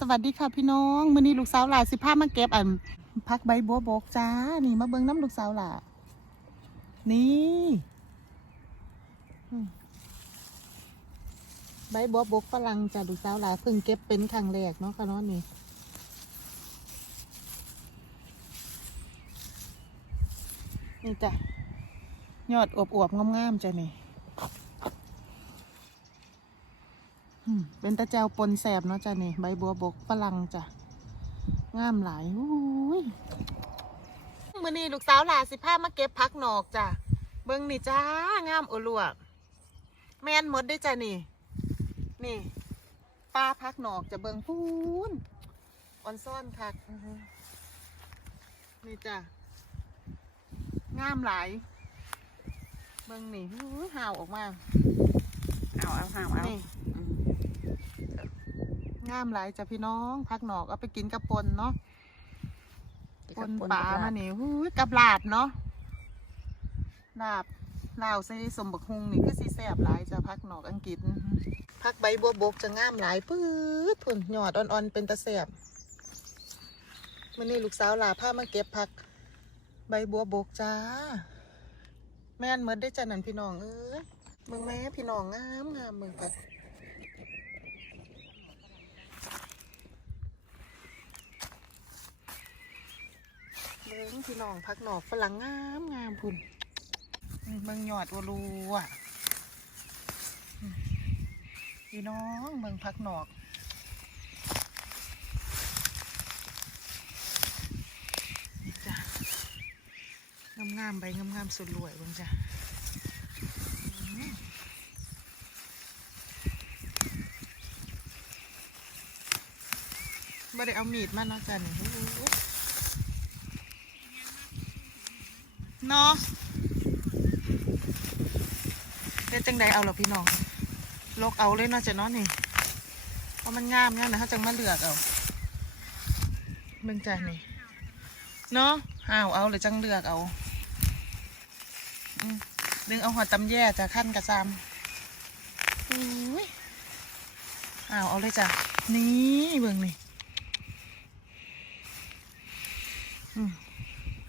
สวัสดีค่ะพี่น้องมื้อนี้ลูกสาวหล่าสิพามาเก็บอันพักใบบัวบกจ้า นี่มาเบิ่งน้ำลูกสาวหล่านี่ใบบัวบกฝรั่งจ้าลูกสาวหล่าเพิ่งเก็บเป็นครั้งแรกเนาะค่ะเนาะนี่นี่จ้ะยอดอวบๆงามๆจ้ะนี่อืม เป็นตะเจ้าปนแสบเนาะจ้ะนี่ใบบัวบกฝรั่งจ้ะงามหลายอุ้ยมื้อนี้ลูกสาวหลาสิพามาเก็บพักหนอกจ้ะเบิ่งนี่จ้างามโอลวกแม่นหมดได้อจ้ะนี่ นี่ป้าพักหนอกจะเบิ่งพูนออนซ่อนคักอื้อหือนี่จ้ะงามหลายเบิ่งนี่หูยห่าวออกมาเอาเอาเอาเอานี่ งามหลายจ้ะพี่น้องพักหนอกเอาไปกินกับปนเนาะปนปลามานี่หูยกับลาบเนาะลาบลาวใส่สมบักฮุงนี่คือสีแซ่บหลายจ้ะพักหนอกอังกฤษอื้อหือพักใบบัวบกจะงามหลายปื๊ดพุ่นหยอดอ่อนๆเป็นตะแซ่บมื่อนี้ลูกสาวลาพามาเก็บผัก ใบบัวบกจ้า แม่นเมดได้จ้านั่นพี่น้องเอ้ยเมืองแม่พี่น้องงามงามเมืองไป เมืองพี่น้องพักหนอกฝรั่งงามงามพุ่นเมืองหยอดวัวรูอะพี่น้องเมืองพักหนอกจ้ะงามๆใบงามๆสุดรวยบิ่งจ้ะอืมบ่ได้เอามีดมาเนาะจ้ะนี่โอ้โห เนาะเฮ็ดจังใดเอาเหรอพี่น้องลกเอาเลยเนาะจ้ะเนาะนี่เพราะมันงามเนี่ยนะเขาจังมาเลือกเอาเบิ่งจ้ะนี่เนาะอ้าวเอาหรือจังเลือกเอาอืมดึงเอาหัวตำแย่จะขั้นกระซามอุ้ยอ้าวเอาเลยจ้ะ นี่เบิ่งนี่อืม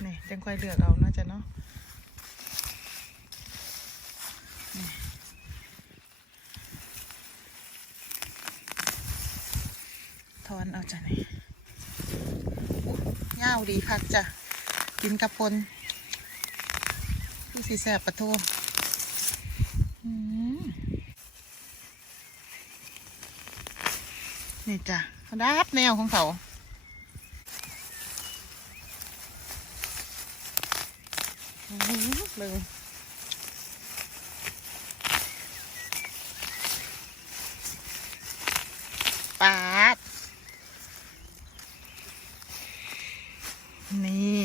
นี่จังค่อยเลือกเอาเนาะจะเนาะนี่ถอนเอาจ้ะนี่เงาวดีคักจ้ะ กินกับปนพี่สีแสบประโทอืมนี่จ้ะดับแนวของเขาอื้อหือ เบิ่งปาด นี่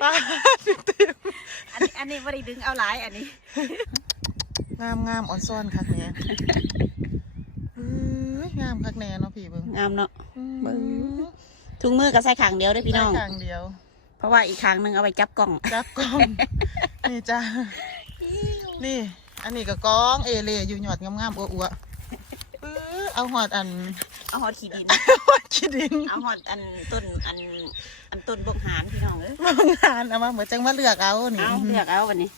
ป้าดเต็มอันนี้อันนี้ไม่ได้ดึงเอาหลายอันนี้ งามงามอ่อนซ่อนคักเนี่ยเอ้ย งามคักแน่เนาะพี่เบิ้งงามเนาะอืมเบิ่งถุงมือก็ใส่ขางเดียวได้อพี่น้อง ได้ข้างเดียว เพราะว่าอีกขางหนึงเอาไว้จับกล่อง จับกล้อง นี่จ้านี่ อันนี้ก็กล้องเอเล่อยู่หยอดงามๆอ้วๆปื้อเอาหอดอันเอาหอดขี้ดิน หอดขี้ดินเอาหอดอันต้นอันอันต้นบกหานพี่น้องเอ้ยมางานเอามาเหมือนจังมาเลือกเอานี่เอาเลือกเอาวันนี้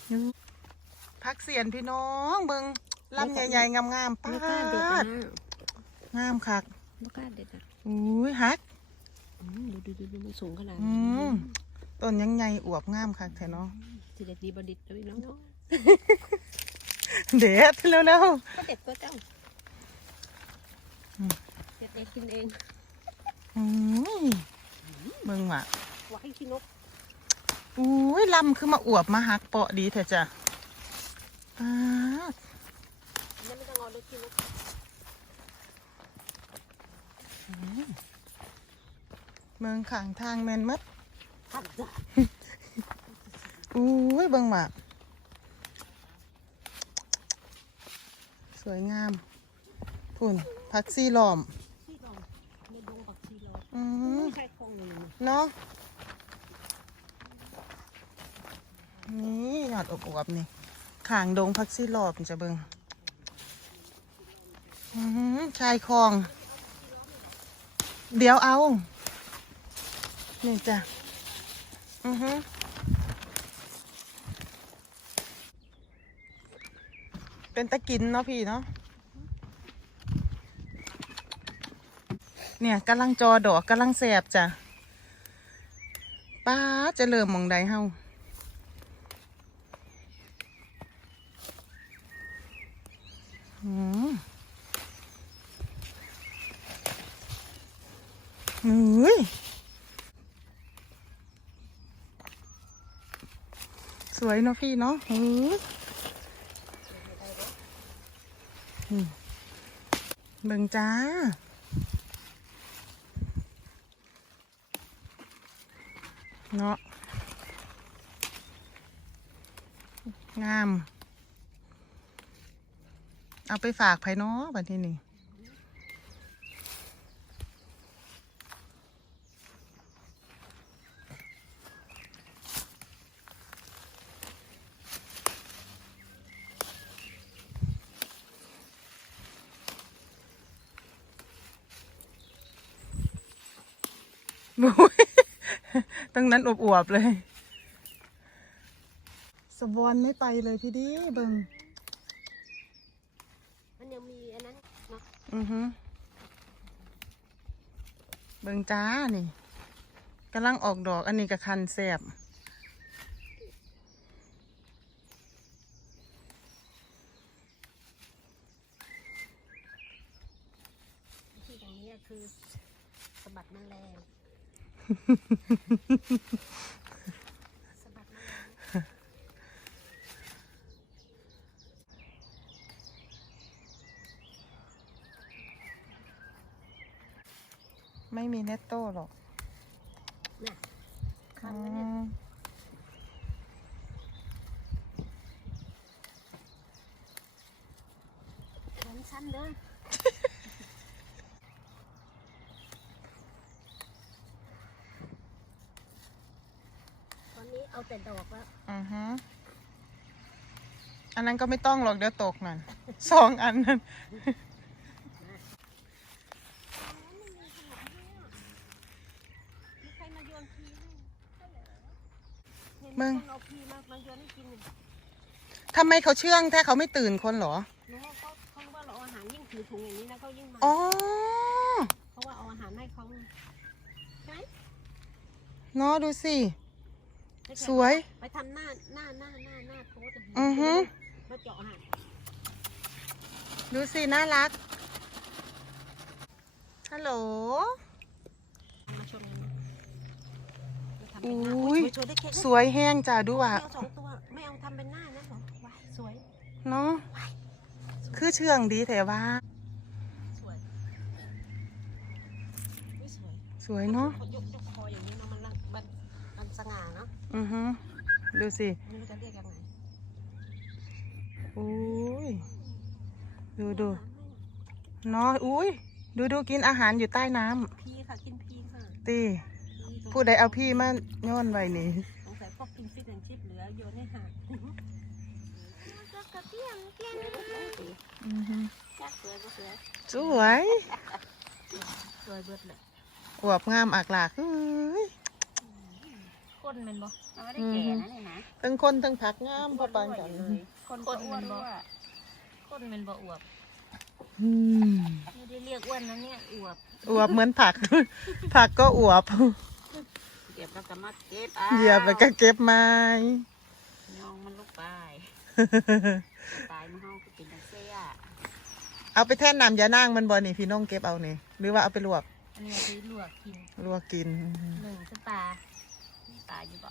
พักเสียนพี่น้องเบิงลำใหญ่ๆงามๆป้าบ่กล้าเด็ดดนะ งามคักบ่กล้าเด็ดอะอุ้ยฮักอืมดูดูดูดูมันสูงขนาดอืนี้มต้นยังใหญ่อวบงามคักแท้เนาะสิเด็ดดีบดิดเลยน้องเด็ดเร็วก็เด็ดตัวเจ้าอืมเด็ดเองกินเองๆอุ้ยเบิ่งว่ะไว้ขี้นกอุ้ยลำคือมาอวบมาหักเปาะดีเถอะจ้ะป้าด อันนั้นไม่ต้องเอาเลยขี้นก เมืองข้างทางแมนมัดพัดจ้ะอุ้ยเบิ่งว่ะสวยงามพุ่นพักซี่หลอมขี้ดองในดงปักชีรออืมไม่ใช่คลองหนึ่งเนาะนี่ยอดอบอวบๆนี่ข่างดงพักซี่หลอบจะเบิงอื้อหือชายคลอง เดี๋ยวเอา นี่จ้ะ อือฮึเป็นตะกินเนาะพี่เนาะ เนี่ยกำลังจอดอกกำลังแสบจ้ะ ป้าจะเริ่มมองใดเฮาอืมเฮ้ย วยเนาะพี่เนาะเฮ้ยอืมเบิ่งจ้า เนาะงาม เอาไปฝากไผเนาะบัดนี้นี่ ตั้งนั้นอวบๆเลย สวอนไม่ไปเลยพี่ดีเบิงมันยังมีอันนั้นเนาะอือฮึเบิงจ้านี่กำลังออกดอกอันนี้กับคันแสบที่ตรงนี้คือสะบัดแมลงสะบัดแมลง ไม่มีเนตโต้หรอกน่ะอืคันแล้วเนี่ยมคันสั้นเด้อตอนนี้ เอาแต่ดอกแล้วอือฮึอันนั้นก็ไม่ต้องหรอกเดี๋ยวตกนั่น สองอันนั่นมีใครมาโยนพีให้ใช่เหรอเห็นมึงคนเอาพีมามาโยนให้กินนี่ทำไมเขาเชื่องแท้เขาไม่ตื่นคนเหรอ หนูว่าเขาเขาว่าเราเอาอาหารยิ่งถือถุงอย่างนี้นะเขายิ่งมาอ๋อ เพราะว่าเอาอาหารให้เขาไงใช่ไหมเนาะดูสิไม่ใช่ สวย ไปทำหน้าหน้าหน้าหน้าหน้าโพสต์อือฮึ มาเจาะอาหารดูสิ น่ารัก ฮัลโหล มาชนกันนะมาทำเป็นหน้าอุ้ยสวยๆได้เค้กสวยแห้งจ้าดูอะไม่เอาสองตัวไม่เอาทำเป็นหน้านะสองว้ายสวยเนาะคือเชื่องดีแต่ว่า สวยไม่สวยสวยเนาะเขายกยกคออย่างนี้เนาะมันรังมันมัน สง่าเนาะอือฮึดูสิไม่รู้จะเรียกยังไงอุ้ยดูดูเนาะอุ้ยดูดูกินอาหารอยู่ใต้น้พีค่ะกินพีค่ะำตีพีผู้ใดเอาพี่มาย้อนไว้นี่สงสัยพวกกินฟิตแอนชิปเหลือโยนให้ห่างกระเทียมเทียนอือฮึจักสวยก็สวยสวยสวยเบิดเลยอวบงามอักหลากเอ้ย คนเป็นบ่ เราไม่ได้แก่นะเนี่ยนะทั้งคนทั้งผักงามพอปานกันคนก็อ้วนบ่คนเป็นบ่อวบอืมไม่ได้เรียกอ้วนนะเนี่ยอวบอวบเหมือนผัก ผักก็อวบเหยียบแล้วก็มาเก็บเหยียบแล้วก็เก็บไม้ ยองมันลูกไปตายมันเฮาก็กินดังเสียเอาไปแท่นน้ำยานางมันบ่นี่พี่น้องเก็บเอานี่หรือว่าเอาไปลวกอันนี้คือลวกกินลวกกินหนึ่งสตาร์ ตายอยู่บ่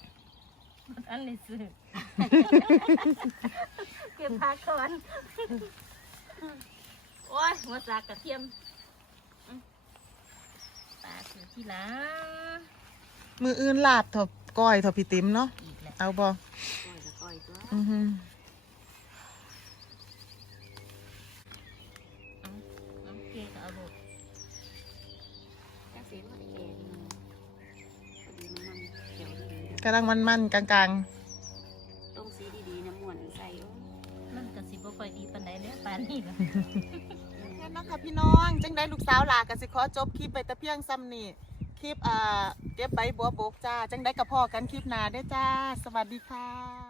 อันนี้ซื้อเก็บพักก่อนโอ้ยหัวจากกระเทียมตาถือที่หล้างมืออื่นลาบเถอะก้อยเถอะพี่ติ๋มเนาะอีกแหละเอาบ่ก้อยกับก้อยตัว อือฮึเอ กำลังมันๆกลางต้องสีดีๆน้ำหม่วนใส่มันกับสิบ่ค่อยดีปานใดแล้วปานนี้ล่ะนั้นค่ะพี่น้องจังได้ลูกสาวลากันสิขอจบคลิปไปตะเพียงซ้ำนี่คลิปเอ่อเก็บใบบัวบกจ้าจังได้กับพ่อกันคลิปหนาเด้อจ้า สวัสดีค่ะ